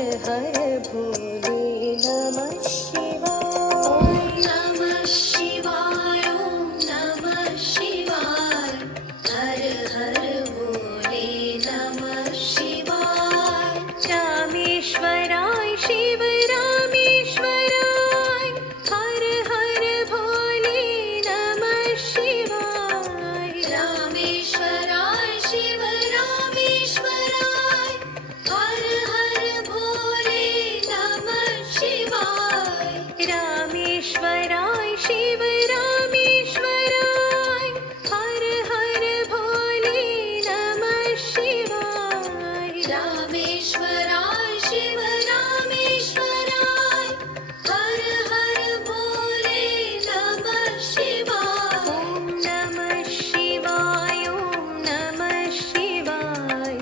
हर भोले नमः शिवाय। नमः शिवाय, नमः शिवाय, हर हर भोले नमः शिवाय। रामेश्वराय शिव रामेश्वराय, हर हर भोले नमः शिवाय। रामेश्वराय शिव रामेश्वराय, हर हर भोले नमः शिवाय। रामेश्वराय शिव रामेश्वराय, हर हर भोले नमः शिवाय। रामेश्वराय शिव रामेश्वराय, हर हर भोले नमः शिवाय। ॐ नमः शिवाय, ॐ नमः शिवाय,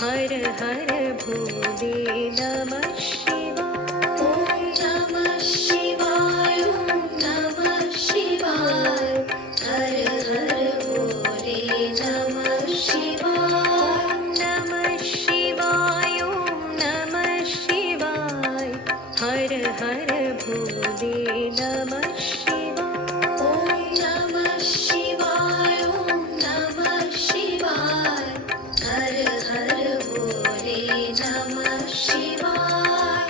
हर हर भोले नमः शिवाय। नमः शिवाय, नमः शिवाय, हर हर भोले नमः शिवाय। नमः शिवाय, ॐ नमः शिवाय, हर हर भोले नमः शिवाय। नमः शिवाय, नमः शिवाय, हर हर भोले नमः शिवाय।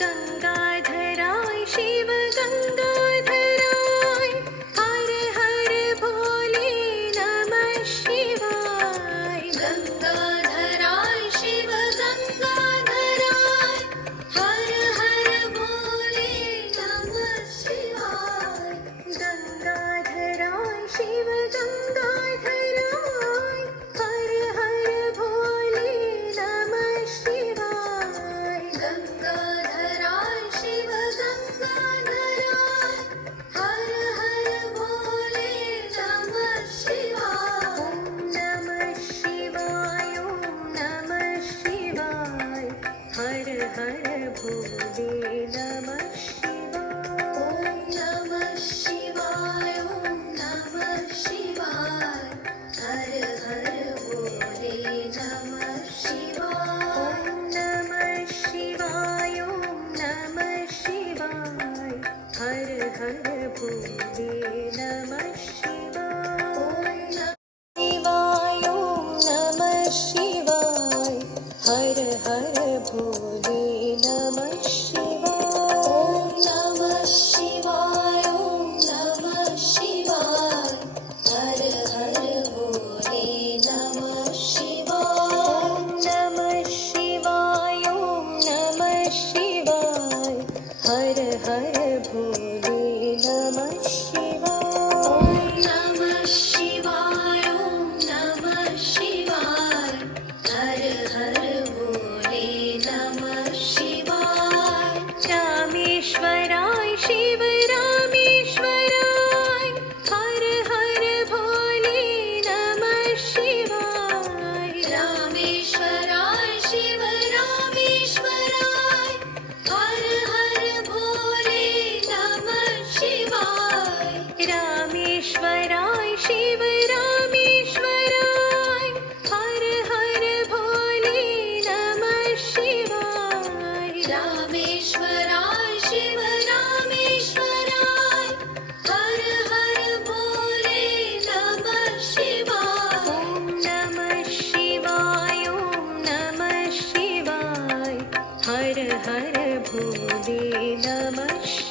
गंगाधराय शिव गंगाधराय, हर हर भोले नमः शिवाय। गंगाधराय शिव गंगाधराय, हर हर भोले नमः शिवाय। गंगाधराय शिव गंगाधराय, हर हर भोले नमः शिवाय। गंगाधराय शिव गंगाधराय, हर हर भोले नमः शिवाय। नमः शिवाय, ॐ नमः शिवाय, हर हर भोले नमः शिवाय। नमः शिवाय, नमः शिवाय, हर हर भोले नमः शिवाय। नमः शिवाय, ॐ नमः शिवाय, हर हर भोले नमः शिवाय। शिवाय, ॐ नमः शिवाय, हर हर भोले नमः शिवाय। नमः शिवाय, नमः शिवाय, हर हर भोले नमः शिवाय। नमः शिवाय, ॐ नमः शिवाय, हर हर भोले नमः शिवाय। नमः शिवाय, नमः शिवाय, हर हर भोले नमः शिवाय। रामेश्वराय शिव रामेश्वराय, हर हर भोले नमः शिवाय। रामेश्वराय शिव रामेश्वराय, हर हर भोले नमः शिवाय। रामेश्वराय शिव रामेश्वराय, हर हर भोले नमः शिवाय। रामेश्वराय शिव रामेश्वराय, हर हर भोले नमः शिवाय। नमः शिवाय, ॐ नमः शिवाय, हर हर भोले नमः शिवाय।